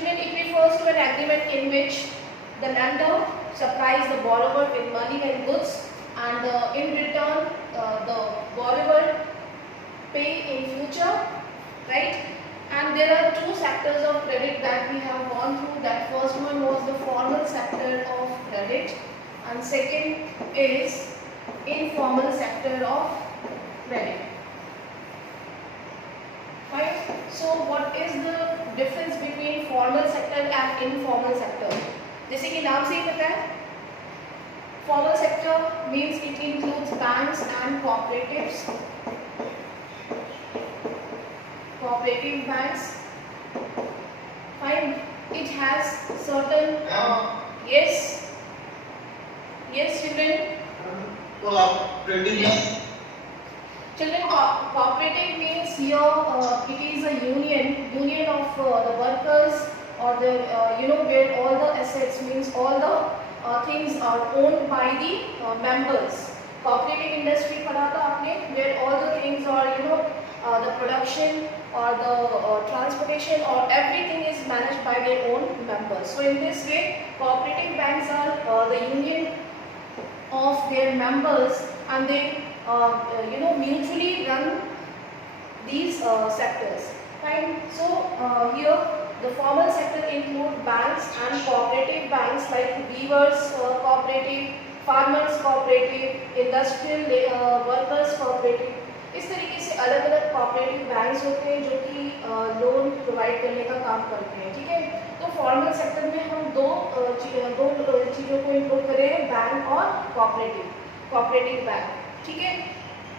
children, it refers to an agreement in which the lender supplies the borrower with money and goods, and in return the borrower pay in future, right? And there are two sectors of credit that we have gone through. That first one was the formal sector of credit, and second is informal sector of credit. Right? So what is the difference between formal sector and informal sector? जैसे कि नाम से ही पता है, formal sector means it includes banks and cooperatives, cooperative banks. Fine. It has certain yes, yes, children. Cooperative. Children, cooperative means here it is a union of the workers, or the where all the assets, means all the things are owned by the members. Cooperative industry पढ़ा था आपने, where all the things are the production or the transportation or everything is managed by their own members. So in this way, cooperative banks are the union of their members, and they mutually run these sectors. Fine. So here the formal sector include banks and cooperative banks like weavers cooperative, farmers cooperative, industrial workers cooperative. इस तरीके से अलग अलग cooperative banks होते हैं जो कि loan provide करने का काम करते हैं. ठीक है. तो फॉर्मल सेक्टर में हम दो चीज़ों को इंक्लूड करें, बैंक और cooperative बैंक. ठीक है.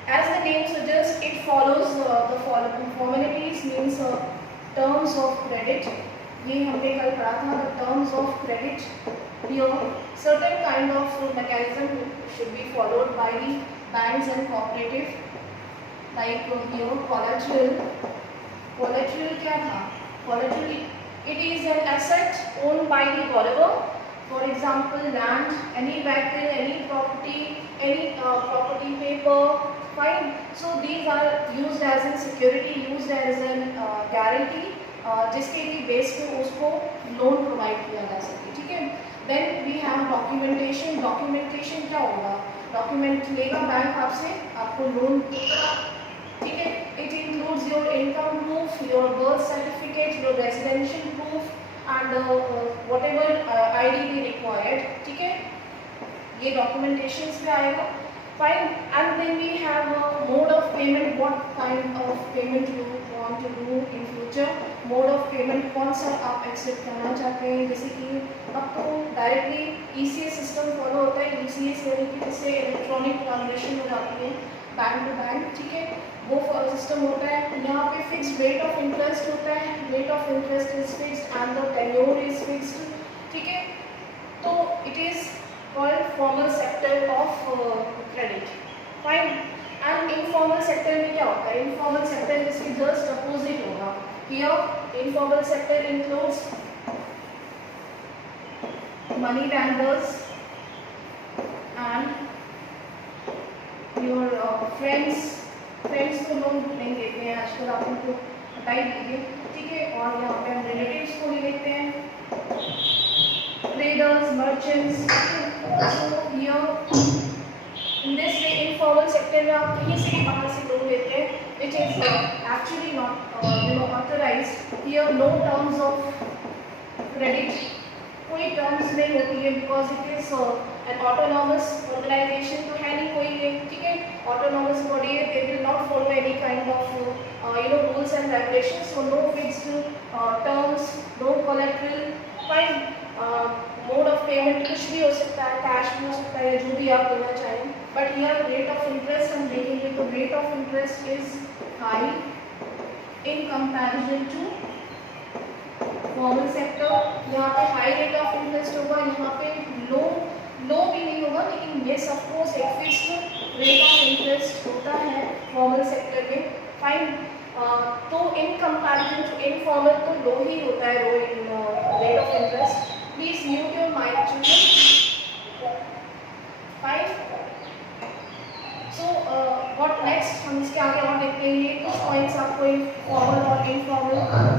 As the name suggests, it follows the formalities, means terms of credit. ये हमने कल पढ़ा था, the terms of credit. Here, certain kind of mechanism should be followed by the banks and cooperative. Like here, collateral. Collateral क्या था? Collateral, it is an asset owned by the borrower. For example, land, any vehicle, any property paper. Fine. So these are used as a security, used as an guarantee, जिसके भी base पे उसको loan provide किया जा सके. ठीक है. Then we have documentation. Documentation क्या होगा? डॉक्यूमेंट लेगा बैंक आपसे, आपको लोन देगा. ठीक है. It includes your income proof, your birth certificate, your residential proof, and whatever ID be required. ठीक है. ये documentations पे आएगा. Fine. And then we have a mode of payment. What kind of payment you want to do in future? Mode of payment कौन सा आप accept करना चाहते हैं? जैसे कि अब तो डायरेक्टली ECS सिस्टम फॉलो होता है. ECS यानी कि जिससे इलेक्ट्रॉनिक ट्रांजेक्शन हो जाती है बैंक टू बैंक. ठीक है. वो सिस्टम होता है. यहाँ पे फिक्स्ड रेट ऑफ इंटरेस्ट होता है. Rate of interest is fixed and the tenure is fixed. ठीक है. तो it is called formal sector of credit. Fine. And informal sector में क्या होता है? Informal sector इसके just opposite होगा. Here informal sector includes money lenders and your friends को लोन नहीं देते हैं आजकल, आप उनको हटा ही दीजिए. ठीक है. और यहाँ पे हम रिलेटिव्स को भी देखते हैं, traders, merchants. So here in this way, informal sector में आप कहीं से भी बाहर से लोन लेते हैं, which is actually not authorized. Here no terms of credit, कोई terms नहीं होती है, because it is an autonomous organization. तो है नहीं कोई ये. ठीक है. Autonomous body है, they will not follow any kind of rules and regulations. So no fixed terms, no collateral. Fine. Mode of payment कुछ भी हो सकता है, कैश भी हो सकता है, जो भी आप देना चाहें. But here rate of interest हम देखेंगे तो rate of interest is high in comparison to formal sector. यहाँ पे हाई रेट ऑफ इंटरेस्ट होगा, यहाँ पे लो भी नहीं होगा, लेकिन ये सपोज एक फिक्स्ड रेट ऑफ इंटरेस्ट होता है फॉर्मल सेक्टर में. फाइन. तो इन कंपैरिजन टू इनफॉर्मल तो लो ही होता है rate of interest. Please mute your mic, children. Fine. So what next? हम इसके आगे और देखते हैं. ये कुछ पॉइंट्स आपको फॉर्मल और इनफॉर्मल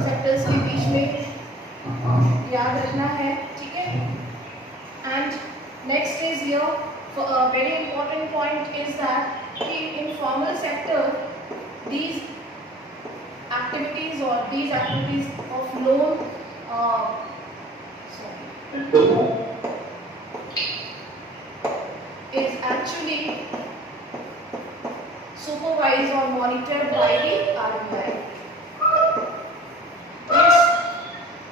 सेक्टर्स के बीच में is that in formal sector these activities of loan is actually supervised or monitored by the RBI. Yes.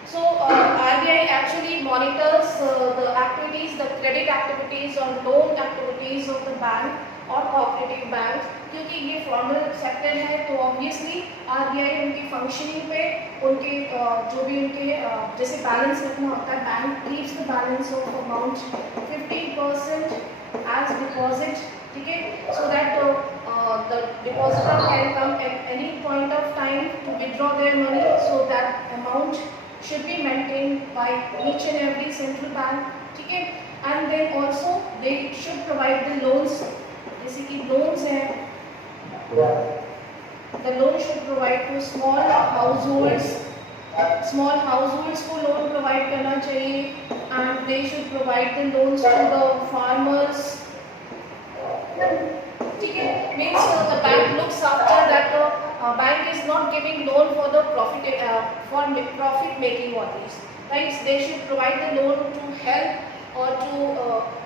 So RBI actually monitors the activities, the credit activities or loan activities of the bank और cooperative banks, क्योंकि ये formal sector है तो obviously RBI उनकी functioning पे उनके जो भी उनके जैसे बैलेंस रखना होता है, bank keeps the balance of amount 15% as deposit, ठीक है, so that the depositor can come at any point of time to withdraw their money, so that amount should be maintained by each and every central bank, ठीक है, and then also they should provide the loans, जैसे कि loans हैं, the loan should provide to small households को loan provide करना चाहिए, and they should provide the loans to the farmers, ठीक है, means the bank looks after that the bank is not giving loan for the profit making only, right? They should provide the loan to help or to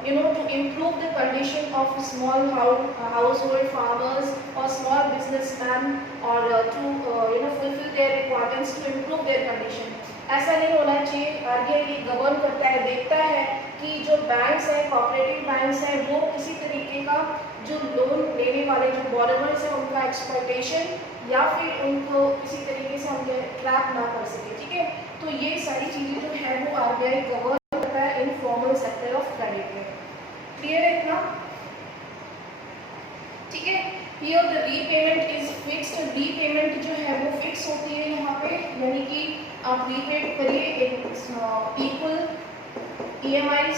to improve the condition of small household farmers or small businessmen, or to fulfill their requirements to improve their condition. ऐसा नहीं होना चाहिए। RBI govern करता है, देखता है कि जो बैंक्स हैं, कोऑपरेटिव बैंक्स हैं, वो किसी तरीके का जो लोन लेने वाले जो बॉरोवर्स हैं उनका एक्सप्लॉयटेशन या फिर उनको किसी तरीके से हम ट्रैप ना कर सके, ठीक है। तो ये सारी चीज़ें जो है वो आरबीआई गवर्न करता है इनफॉर्मल सेक्टर ऑफ क्रेडिट में। क्लियर है इतना? ठीक है। Here the repayment is fixed, repayment जो है वो फिक्स होती है यहाँ पे, यानी कि आप रीपेड करिए इक्वल ईएमआईज,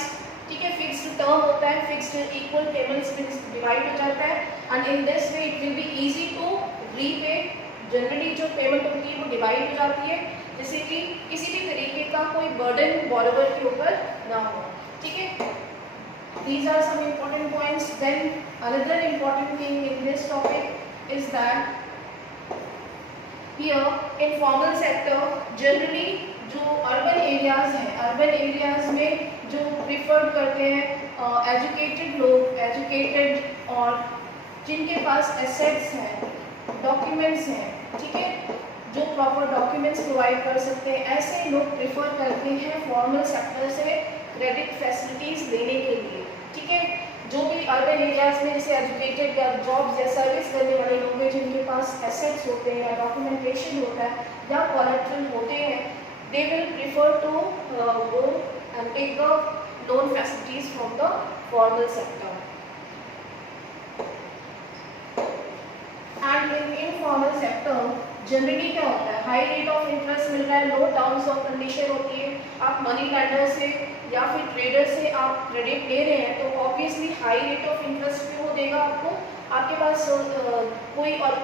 ठीक है, फिक्स्ड टर्म होता है, फिक्स्ड इक्वल पेमेंट्स में डिवाइड हो जाता है, and in this way it will be easy to repay. Generally जो पेमेंट होती है वो डिवाइड हो जाती है, जैसे कि किसी भी तरीके का कोई बर्डन बॉरोवर के ऊपर ना हो, ठीक है। These are some important points. Then another important thing in this topic is that here in formal sector generally जो अर्बन एरियाज हैं, अर्बन एरियाज में जो प्रिफर करते हैं एजुकेटेड लोग, एजुकेटेड और जिनके पास एसेट्स हैं, डॉक्यूमेंट्स हैं, ठीक है, जो प्रॉपर डॉक्यूमेंट्स प्रोवाइड कर सकते हैं, ऐसे लोग प्रिफर करते हैं फॉर्मल सेक्टर से क्रेडिट फैसिलिटीज़ लेने के लिए, ठीक है। जो भी अर्बन एरियाज में जैसे एजुकेटेड या जॉब्स या सर्विस करने वाले लोग हैं जिनके पास एसेट्स होते हैं या डॉक्यूमेंटेशन होता है या कोलैटरल होते हैं, they will prefer to go and take the loan facilities from the formal sector. And in informal sector generally क्या होता है, हाई रेट ऑफ इंटरेस्ट मिल रहा है, लो टर्म्स ऑफ कंडीशन होती है, आप मनी लेंडर से या फिर ट्रेडर से आप क्रेडिट ले रहे हैं तो obviously high rate of interest पे वो देगा आपको, आपके पास कोई और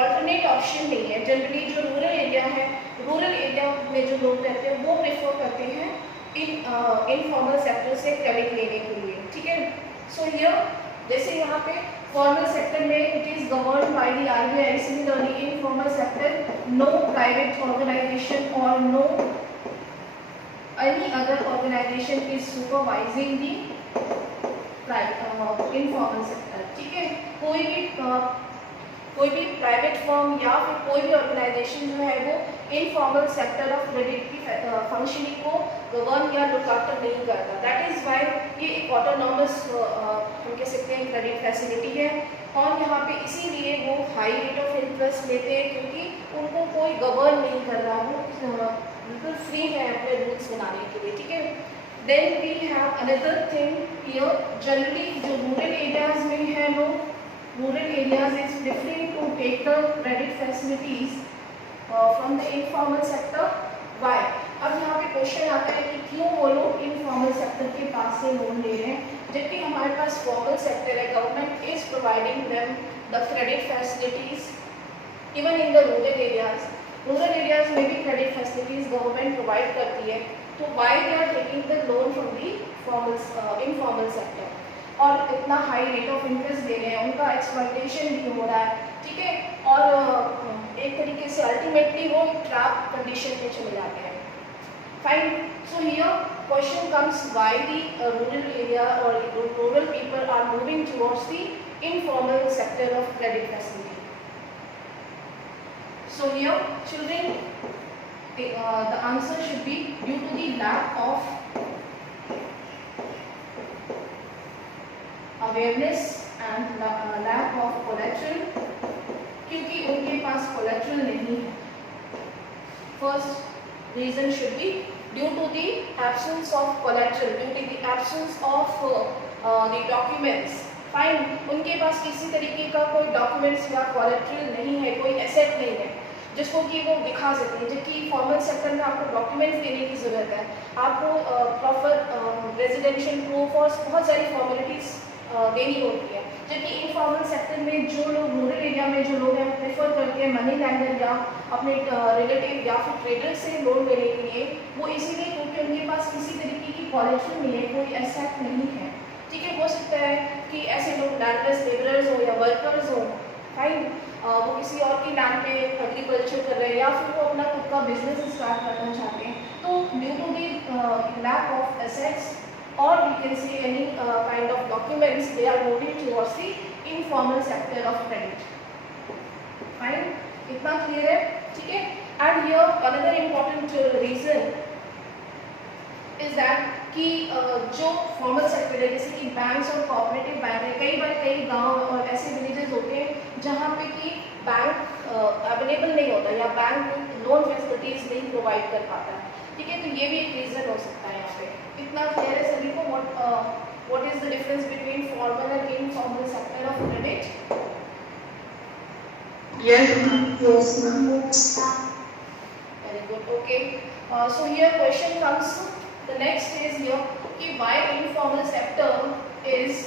ऑल्टरनेट ऑप्शन नहीं है। जनरली जो रूरल एरिया है, रूरल एरिया में जो लोग रहते हैं वो प्रेफर करते हैं इनफॉर्मल सेक्टर से क्रेडिट लेने के लिए, ठीक है। सो हियर जैसे यहाँ पे फॉर्मल सेक्टर में it is govern by the RBI, similarly in formal sector no private organization और no any other organization is supervising the informal sector, ठीक है। कोई भी प्राइवेट फर्म या फिर कोई भी ऑर्गेनाइजेशन जो है वो इनफॉर्मल सेक्टर ऑफ क्रेडिट की फंक्शनिंग को गवर्न या लुक आफ्टर नहीं करता। दैट इज वाई ये एक ऑटोनॉमस हम कह सकते हैं क्रेडिट फैसिलिटी है, और यहाँ पे इसीलिए वो हाई रेट ऑफ इंटरेस्ट लेते हैं क्योंकि उनको कोई गवर्न नहीं कर रहा, वो बिल्कुल फ्री है अपने रूल्स बनाने के लिए, ठीक है। Then we have another thing here, generally जो रूरल एरियाज में है लोग, rural areas is preferring to take the credit facilities from the informal sector. Why? अब यहाँ पे क्वेश्चन आता है कि क्यों वो लोग इनफॉर्मल सेक्टर के पास से लोन ले रहे हैं जबकि हमारे पास फॉर्मल सेक्टर है, government is providing them the credit facilities even in the rural areas. Rural areas में भी क्रेडिट फैसिलिटीज गवर्नमेंट प्रोवाइड करती है, तो why they are taking the loan from the informal sector. और इतना हाई रेट ऑफ इंटरेस्ट दे रहे हैं, उनका एक्सप्लॉयटेशन भी हो रहा है, ठीक है, और एक तरीके से अल्टीमेटली वो ट्रैप कंडीशन में चले जाते हैं। Fine, so here question comes why the rural area और rural people are moving towards the informal sector of credit facility. So here children, the answer should be due to the lack of awareness and lack of collateral, क्योंकि उनके पास collateral नहीं है। First reason should be due to the absence of collateral, due to the absence of the documents. Fine, उनके पास किसी तरीके का कोई documents या कोलेट्रल नहीं है, कोई एसेट नहीं है जिसको कि वो दिखा सकते हैं, जबकि फॉर्मल सेक्टर में आपको डॉक्यूमेंट्स देने की ज़रूरत है, आपको प्रॉपर रेजिडेंशियल प्रूफ और बहुत सारी फॉर्मेलिटीज़ देनी होती है, जबकि इनफॉर्मल सेक्टर में जो लोग रूरल एरिया में जो लोग हैं प्रेफर करते हैं मनी लैंडर या अपने रिलेटिव या फिर ट्रेडर से लोन लेने के लिए, वो इसीलिए क्योंकि उनके पास किसी तरीके की कोलेट्रल नहीं है, कोई एसेट नहीं है, ठीक है। हो सकता है कि ऐसे लोग लैंडलेस लेबरर्स हो या वर्कर्स हो, फाइन, वो किसी और की लैंड पे एग्रीकल्चर कर रहे हैं या फिर वो अपना खुद का बिजनेस स्टार्ट करना चाहते हैं, तो due to the lack of assets और we can see any kind of documents, they are moving towards the informal sector of credit. Fine, इतना क्लियर है, ठीक है। And here another important reason is that कि जो formal sector है जैसे कि बैंक्स और कोऑपरेटिव बैंक है, कई बार कई गांव और ऐसे विलेजेस होते हैं जहां पे कि बैंक अवेलेबल नहीं होता या बैंक लोन फैसिलिटीज नहीं प्रोवाइड कर पाता है, ठीक है, तो ये भी एक रीज़न हो सकता है यहाँ पे। इतना क्लियर है सभी को what is the difference between formal and informal sector of credit? Yes, ma'am. Yes, ma'am. Very good. Okay. So here question comes. The next is here कि why informal sector is,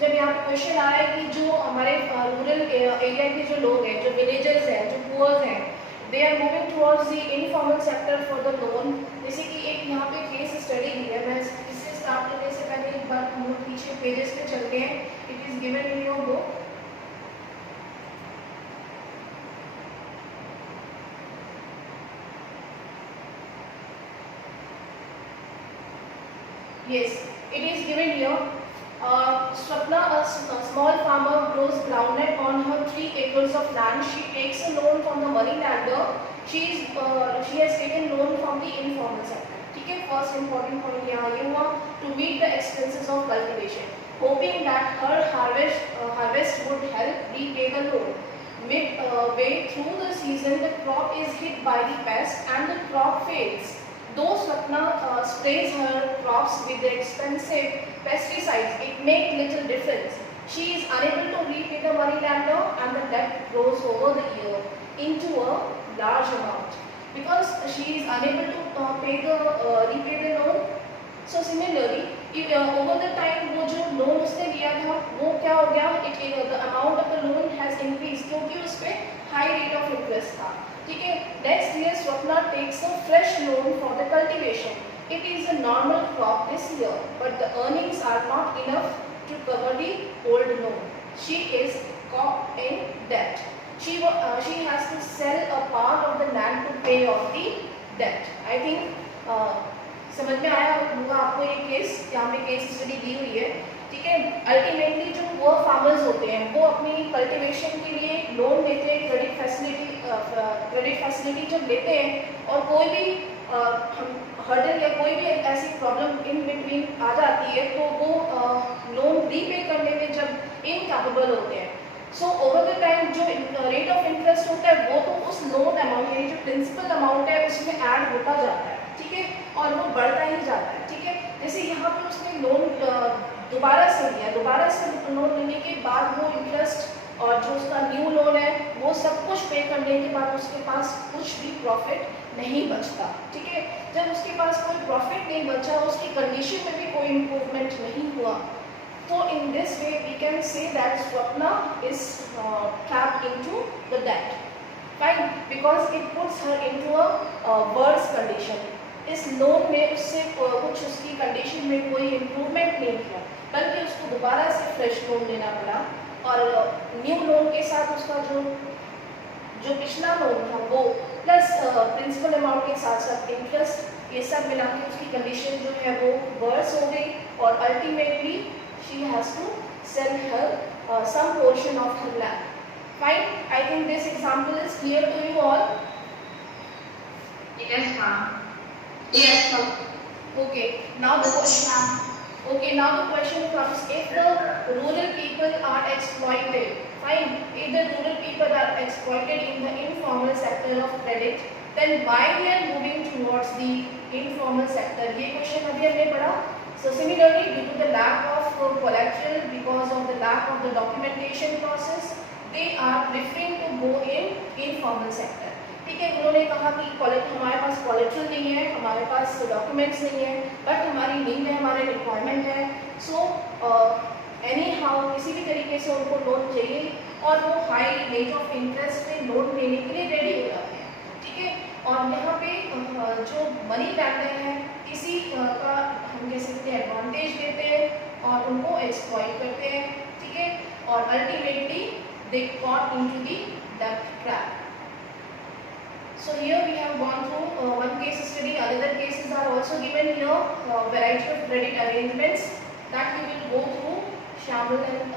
जब यहाँ पे question आ रहा है कि जो हमारे rural area के जो लोग हैं, जो विलेजर्स हैं, जो पुअर्स हैं, they are moving towards the informal sector for the loan. जैसे कि एक यहाँ पे केस स्टडी दी है, मैं इससे स्टार्ट करने से पहले एक बार हम लोग पीछे पेजेस पे चलते हैं। It is given in your book. Yes, it is given here. Swapna, a small farmer, grows groundnut on her 3 acres of land. She takes a loan from the money lender. She has taken loan from the informal sector. ठीक है, first important point यहाँ ये हुआ, to meet the expenses of cultivation, hoping that her harvest would help repay the loan. Midway through the season, the crop is hit by the pest and the crop fails. Though Swapna sprays her crops with the expensive pesticides, it makes little difference. She is unable to repay the money lender and the debt grows over the year into a large amount. Because she is unable to repay the loan, so similarly, if, over the time वो जो loan उसने लिया था वो क्या हो गया, the amount of the loan has increased क्योंकि उस पे high rate of interest था, ठीक है। Next year Swapna takes a fresh loan for the cultivation. It is a normal crop this year, but the earnings are not enough to cover the old loan. She is caught in debt. She has to sell a part of the land to pay off the debt. I think समझ में आया होगा आपको ये case, यहाँ पे case study दी हुई है, ठीक है। अल्टीमेटली जो पुअर फार्मर्स होते हैं वो अपनी कल्टीवेशन के लिए लोन लेते हैं, क्रेडिट फैसिलिटी जब लेते हैं और कोई भी हर्डल या कोई भी ऐसी प्रॉब्लम इन बिटवीन आ जाती है तो वो लोन रीपे करने में जब इनकैपेबल होते हैं, सो ओवर द टाइम जो रेट ऑफ इंटरेस्ट होता है वो तो उस लोन अमाउंट यानी जो प्रिंसिपल अमाउंट है उसमें ऐड होता जाता है, ठीक है, और वो बढ़ता ही जाता है, ठीक है। जैसे यहाँ पे उसने लोन दोबारा से लिया, दोबारा से लोन लेने के बाद वो इंटरेस्ट और जो उसका न्यू लोन है वो सब कुछ पे करने के बाद उसके पास कुछ भी प्रॉफिट नहीं बचता, ठीक है। जब उसके पास कोई प्रॉफिट नहीं बचा, उसकी कंडीशन में भी कोई इम्प्रूवमेंट नहीं हुआ, तो in this way we can say that Swapna is trapped into the debt, fine, because it puts her into a worse condition, इस लोन में उससे कुछ उसकी कंडीशन में कोई इम्प्रूवमेंट नहीं किया, बल्कि उसको दोबारा से फ्रेश लोन लेना पड़ा, और न्यू लोन के साथ उसका जो पिछला लोन था वो प्लस प्रिंसिपल अमाउंट के साथ साथ इंटरेस्ट, ये सब मिला के उसकी कंडीशन जो है वो वर्स हो गई, और ultimately she has to sell her some portion of her land. Fine, I think this example is clear to you all. Yes, ma'am. Yes, ma'am. Okay, now the question. Okay, now the question comes: if the rural people are exploited, fine. If the rural people are exploited in the informal sector of credit, then why they are moving towards the informal sector? ये question अभी हमने पढ़ा. So similarly, due to the lack of collateral, because of the lack of the documentation process, they are preferring to go in informal sector. ठीक है, उन्होंने कहा कि हमारे पास कोलेट्रल नहीं है, हमारे पास डॉक्यूमेंट्स नहीं है, बट हमारी नीड है, हमारे रिक्वायरमेंट है, सो एनी हाउ किसी भी तरीके से उनको लोन चाहिए, और वो हाई रेट ऑफ इंटरेस्ट में लोन लेने के लिए रेडी हो जाते हैं. ठीक है, और यहाँ पे जो मनी लैंडर है इसी का हम कह सकते हैं एडवांटेज लेते हैं और उनको एक्सप्लॉइट करते हैं. ठीक है, और ultimately they got into the debt trap. So here we have gone through one case study. Other cases are also given here. Variety of credit arrangements that we will go through. Shamil and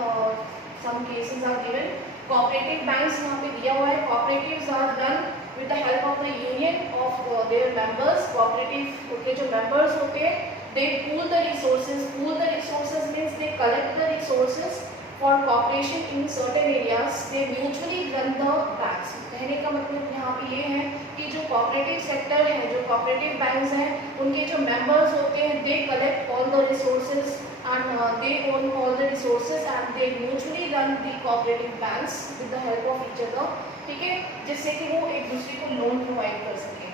some cases are given. Cooperative banks यहाँ पे दिया हुआ है. Cooperatives are done with the help of the union of their members. Cooperative के जो members होते हैं, they pool the resources. Pool the resources means they collect the resources for cooperation in certain areas. They mutually run the banks. कहने का मतलब यहाँ पे ये है कि जो cooperative sector है, जो cooperative banks हैं, उनके जो members होते हैं, they collect all the resources and they own all the resources and they mutually run the cooperative banks with the help of each other. ठीक है, जिससे कि वो एक दूसरे को लोन प्रोवाइड कर सके.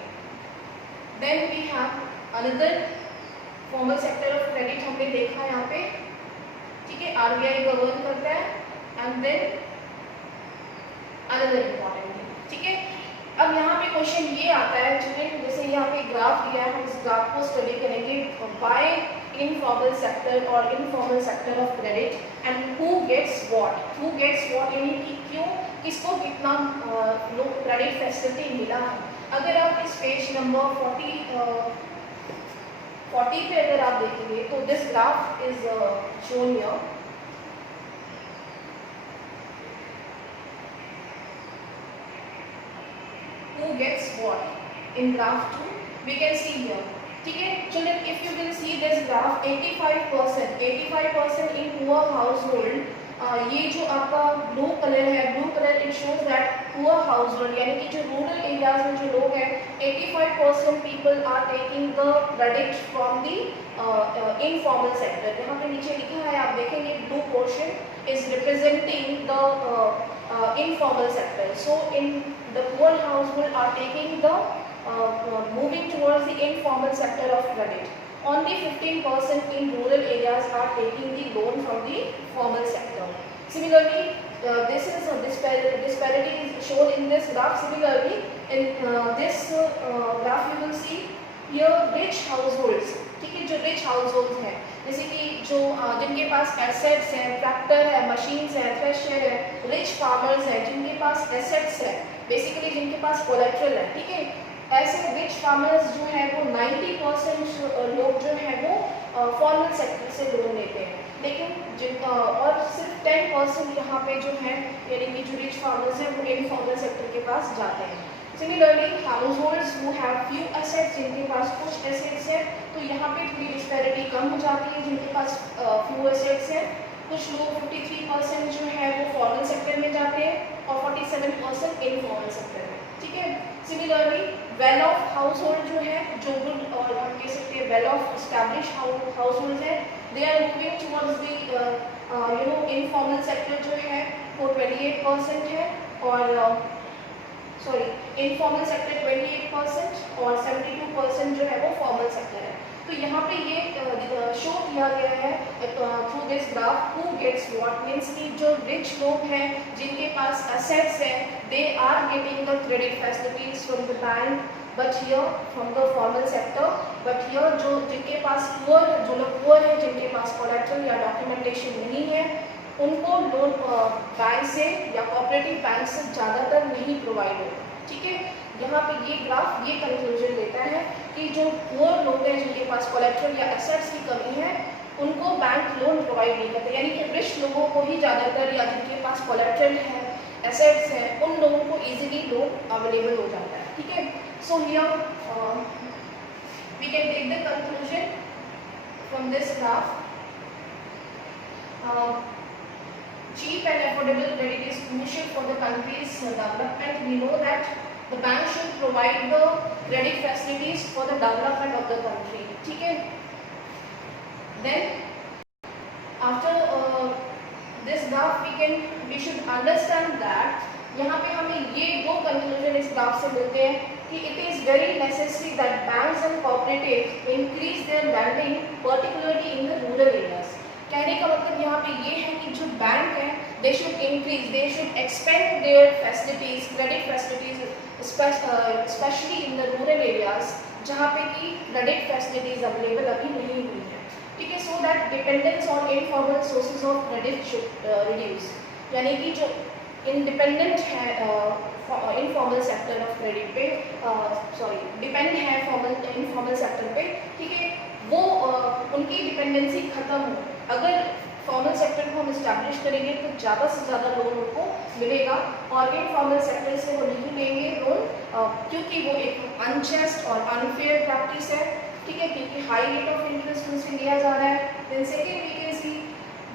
Then we have another formal sector of credit हमने देखा यहाँ पे. ठीक है, आरबीआई गवर्न करता है. And then another important thing. ठीक है, अब यहाँ पे क्वेश्चन ये आता है, चिल्ड्रन, जैसे यहाँ पे ग्राफ दिया है, हम इस ग्राफ को स्टडी करेंगे. बाय इनफॉर्मल सेक्टर और informal sector of credit and who gets what, यानी कि क्यों, किसको कितना क्रेडिट फैसिलिटी मिला है. अगर आप इस पेज नंबर 40 पे अगर आप देखेंगे तो this graph is shown here. Who gets what in graph 2? We can see here. ठीक है, children, if you will see this graph, 85% in poor household. ये जो आपका ब्लू कलर है, blue colour it shows that poor household, यानी कि जो rural areas में जो लोग हैं, 85% people are taking the credit from the informal sector. यहाँ पे नीचे लिखा है, आप देखेंगे blue portion is representing the informal sector. So in the poor household are taking the moving towards the informal sector of credit. Only 15% in rural areas are taking the loan from the formal sector. Similarly, this is a disparity is shown in this graph. Similarly, in this graph you will see here rich households. ठीक है, जो rich households हैं, जैसे कि जो जिनके पास assets हैं, tractor है, मशीन्स है, थ्रेशर है, rich farmers हैं, जिनके पास assets है, बेसिकली जिनके पास collateral है. ठीक है, ऐसे रिच फार्मर्स जो है वो 90% लोग जो है वो फॉर्मल सेक्टर से लोन लेते हैं, लेकिन और सिर्फ 10% यहाँ पे जो है, यानी कि जो रिच फार्मर्स हैं वो इनफॉर्मल सेक्टर के पास जाते हैं. Similarly house holds who have few assets, जिनके पास कुछ एसेट्स हैं, तो यहाँ पे थोड़ी डिस्पैरिटी कम हो जाती है. जिनके पास फ्यू एसेट्स हैं, कुछ लोग 53% जो है वो फॉर्मल सेक्टर में जाते हैं और 47% इनफॉर्मल सेक्टर में. ठीक है, similarly well off household जो है, जो गुड और हम कह सकते हैं well off establish household है, they are moving towards the informal sector जो है वो 28% है, और इनफॉर्मल सेक्टर 28% और 72% जो है वो फॉर्मल सेक्टर है. तो यहाँ पे ये शो किया गया है through this graph who gets what, means कि जो रिच लोग हैं जिनके पास एसेट्स हैं, they are getting the credit facilities from the bank but here from the formal sector, but here जो जिनके पास जो लोग पुअर हैं, जिनके पास कोलैटरल या डॉक्यूमेंटेशन नहीं है, उनको लोन बैंक से या कोऑपरेटिव बैंक से ज़्यादातर नहीं प्रोवाइड होता। ठीक है, यहाँ पे ये ग्राफ ये कंक्लूजन देता है कि जो पुअर लोग हैं, जिनके पास कोलैटरल या एसेट्स की कमी है, उनको बैंक लोन प्रोवाइड नहीं करते, यानी कि रिच लोगों को ही ज़्यादातर, या जिनके पास कोलैटरल है, एसेट्स हैं, उन लोगों को इजीली लोन अवेलेबल हो जाता है। ठीक है, so here we can take the conclusion from this graph. Cheap and affordable credit is crucial for the country's development. We know that the bank should provide the credit facilities for the development of the country. ठीक है, then after this graph we should understand that यहाँ पे हमें ये दो conclusion इस graph से मिलते हैं कि it is very necessary that banks and cooperatives increase their lending, particularly in the rural areas. कहने का मतलब यहाँ पे ये है कि जो बैंक है, they should increase, they should expand their facilities, credit facilities, especially in the rural areas, जहाँ पे कि credit facilities available अभी नहीं हुई है। ठीक है, so that dependence on informal sources of credit should reduce, यानी कि जो independent है इनफॉर्मल सेक्टर ऑफ क्रेडिट पे, डिपेंड है इनफॉर्मल सेक्टर पे, ठीक है, वो उनकी डिपेंडेंसी खत्म हो। अगर फॉर्मल सेक्टर को हम इस्टेब्लिश करेंगे तो ज़्यादा से ज़्यादा लोन उनको मिलेगा, और इनफॉर्मल सेक्टर से वो नहीं लेंगे लोन, क्योंकि वो एक अनजस्ट और अनफेयर प्रैक्टिस है। ठीक है, क्योंकि हाई रेट ऑफ इंटरेस्ट उनसे लिया जा रहा है। Then second we can see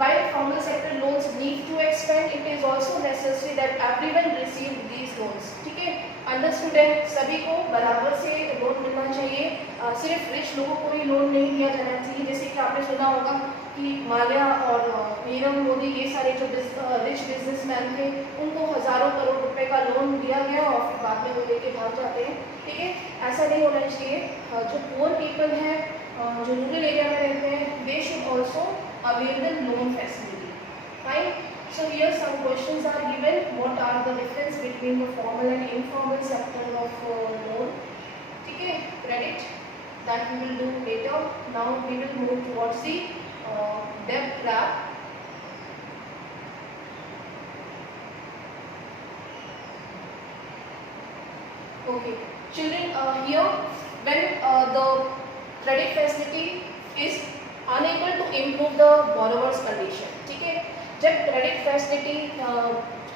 while formal sector loans need to expand, it is also necessary that everyone receive these loans. ठीक है, अंडरस्टूड है, सभी को बराबर से लोन मिलना चाहिए, सिर्फ रिच लोगों को ही लोन नहीं दिया जाना चाहिए। जैसे कि आपने सुना होगा कि माल्या और नीरव मोदी, ये सारे जो रिच बिजनेसमैन थे, उनको हज़ारों करोड़ रुपए का लोन दिया गया और फिर बाद में वो लेके भाग जाते हैं। ठीक है, ऐसा नहीं होना चाहिए। जो पुअर पीपल हैं, जो रूरल एरिया में रहते हैं, they should also avail the loan facility. Fine. So here some questions are given. What are the difference between the formal and informal sector of loan? ठीक है, credit that we will do later. Now we will move towards the debt trap. Okay, children, here when the credit facility is unable to improve the borrower's condition. ठीक है, जब credit facility,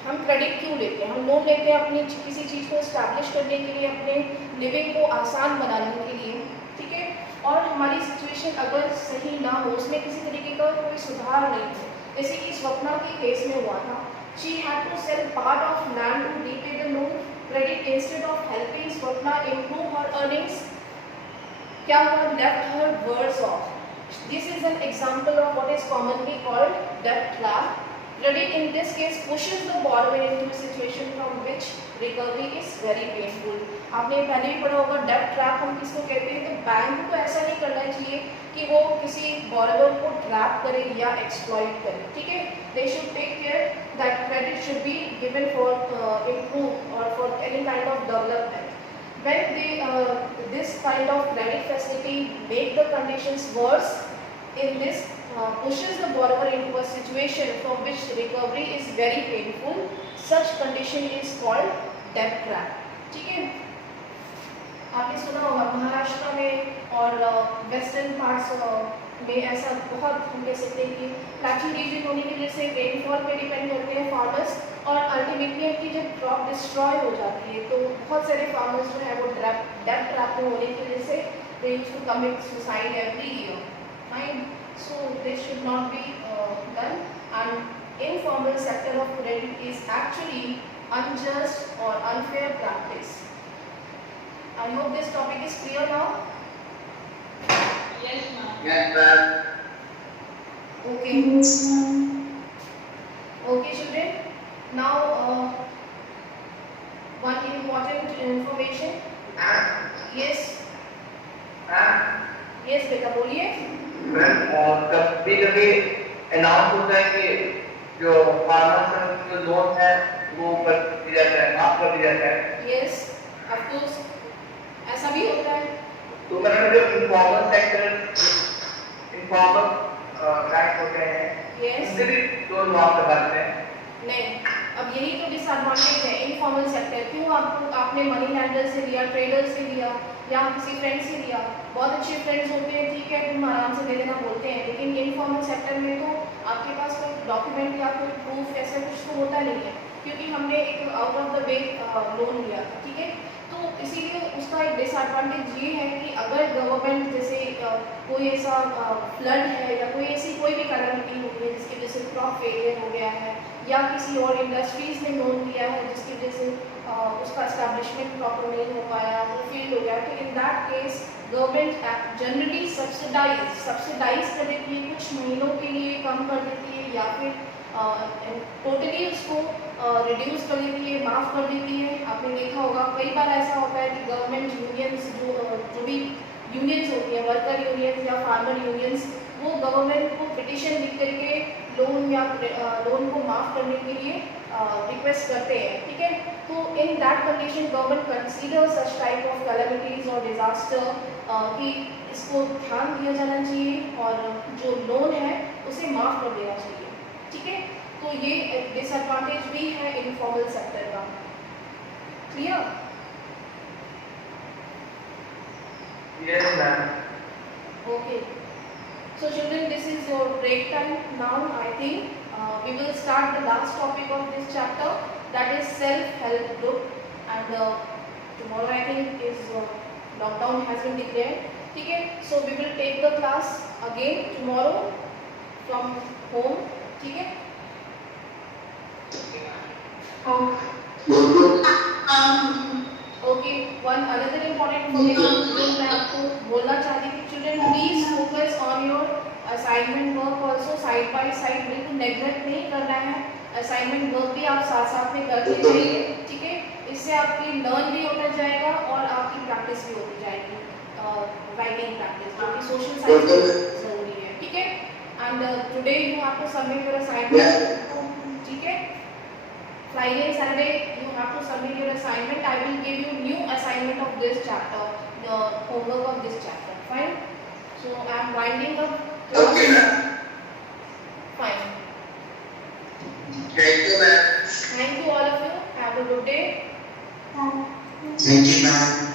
हम credit क्यों लेते हैं? हम loan लेते हैं अपनी किसी चीज़ को इस्टेब्लिश करने के लिए, अपने लिविंग को आसान बनाने के लिए। ठीक है, और हमारी सिचुएशन अगर सही ना हो, उसमें किसी तरीके का कोई सुधार नहीं हो, जैसे कि स्वप्ना के केस में हुआ था, she had to sell part of land to repay the loan. Credit instead of helping Swapna improve her earnings, क्या हुआ? Left her worse off. This is an example of what is commonly called debt trap. Credit in this case pushes the borrower into a situation from which recovery is very painful. आपने पहले भी पढ़ा होगा debt trap हम किसको कहते हैं? तो बैंक को ऐसा नहीं करना चाहिए कि वो किसी borrower को trap करे या exploit करे। ठीक है, they should take care that credit should be given for improve or for any kind of development. When this kind of credit facility make the conditions worse, in this pushes the borrower into a situation from which recovery is very painful. Such condition is called debt trap. ठीक है, आपने सुना होगा महाराष्ट्र में और western parts में ऐसा बहुत, हम कह सकते हैं कि प्लेटू रीजन होने की वजह से रेनफॉल पे डिपेंड करते हैं फार्मर्स, और अल्टीमेटली उनकी जब क्रॉप डिस्ट्रॉय हो जाती है तो बहुत सारे फार्मर्स जो है वो डेट ट्रैप में होने की वजह से they used to commit suicide every year. Fine, so this should not be done, and informal sector of credit is actually unjust और unfair practice. I hope this topic is clear now. Yes, ma'am. Yes, ma'am. Okay. Okay, children. Now, one important information. Yes. Yes, बेटा बोलिए। और कभी-कभी announce होता है कि जो farmers का जो लोन है वो कर दिया जाता है, माफ कर दिया जाता है। Yes, of course. ऐसा भी होता है। तो मैडम जो इनफॉर्मल सेक्टर, इनफॉर्मल बैंक होते हैं, Yes. उनसे भी लोन माफ करवाते हैं। नहीं, अब यही तो डिसएडवांटेज है इनफॉर्मल सेक्टर। क्यों आपने मनी लैंडर से लिया, ट्रेडर से लिया या किसी फ्रेंड से लिया, बहुत अच्छे फ्रेंड्स होते हैं, ठीक है, तुम आराम से दे देना बोलते हैं, लेकिन इनफॉर्मल सेक्टर में तो आपके पास कोई डॉक्यूमेंट या कोई प्रूफ ऐसा कुछ तो होता नहीं है, क्योंकि हमने एक out of the way loan लिया था, ठीक है। तो इसीलिए उसका एक डिसएडवांटेज ये है कि अगर गवर्नमेंट जैसे कोई ऐसा फ्लड है या कोई ऐसी कोई भी कैलामिटी हो गई है जिसकी वजह से क्रॉप फेलियर हो गया है, या किसी और इंडस्ट्रीज ने लोन लिया है जिसकी वजह से उसका एस्टैब्लिशमेंट प्रॉपर नहीं हो पाया, वो फेल हो गया, तो in that case government generally subsidize कर देती है, कुछ महीनों के लिए कम कर देती है, या फिर टोटली उसको रिड्यूस कर देती है, माफ़ कर देती है। आपने देखा होगा कई बार ऐसा होता है कि गवर्नमेंट यूनियंस जो भी यूनियंस होती है, वर्कर यूनियंस या फार्मर यूनियंस, वो गवर्नमेंट को पिटिशन लिख करके लोन या लोन को माफ़ करने के लिए रिक्वेस्ट करते हैं, ठीक है। तो in that condition government consider such type of calamities और डिजास्टर कि इसको ध्यान दिया जाना चाहिए और जो लोन है उसे माफ़ कर देना चाहिए, ठीक है। तो ये डिसएडवांटेज भी है इनफॉर्मल सेक्टर का। Clear? Yes, ma'am. Okay. So children, this is your break time now. I think we will start the last topic of this chapter, that is self-help group, and tomorrow I think is lockdown has been declared. ठीक है? So we will take the class again tomorrow from home. ठीक है? Okay. One another important information जो मैं आपको बोलना चाहती थी, children please focus on your assignment work also side by side, बिल्कुल neglect नहीं करना है। assignment work भी आप साथ साथ में करते जाइए, ठीक है। इससे आपकी learn भी होता जाएगा और आपकी practice भी होती जाएगी, writing practice, जो कि social science में जरूरी है, ठीक है। and today you have to submit your assignment, ठीक है। Friday and Saturday you have to submit your assignment. I will give you new assignment of this chapter, the homework of this chapter. Fine. So I am winding up. Okay, ma'am. Fine. Thank you, ma'am. Thank you all of you. Have a good day. Thank you, ma'am.